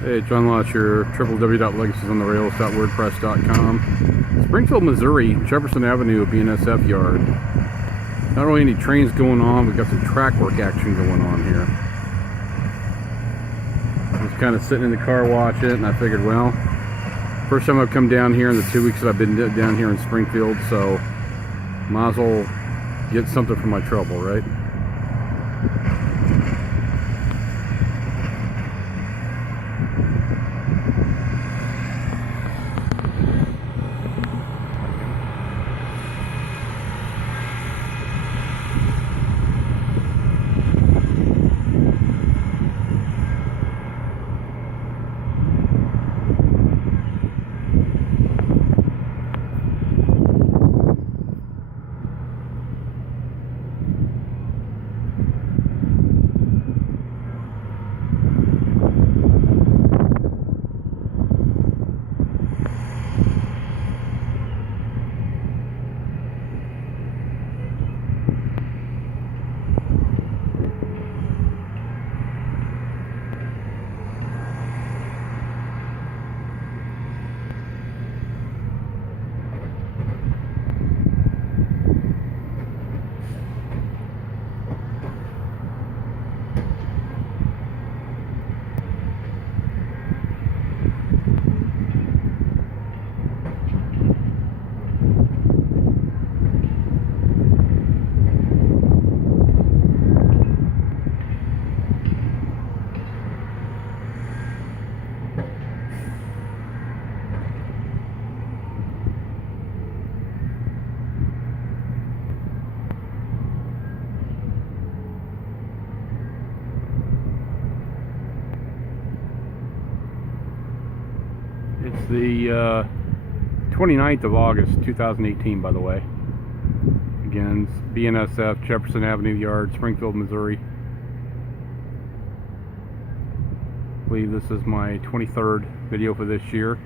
Hey, John Losh here, www.legaciesontherrails.wordpress.com. Springfield, Missouri, Jefferson Avenue BNSF Yard. Not really any trains going on, we've got some track work action going on here. I was kind of sitting in the car watching it, and I figured, well, first time I've come down here in the 2 weeks that I've been down here in Springfield, so might as well get something for my trouble, right? It's the 29th of August, 2018, by the way. Again, it's BNSF, Jefferson Avenue Yard, Springfield, Missouri. I believe this is my 23rd video for this year.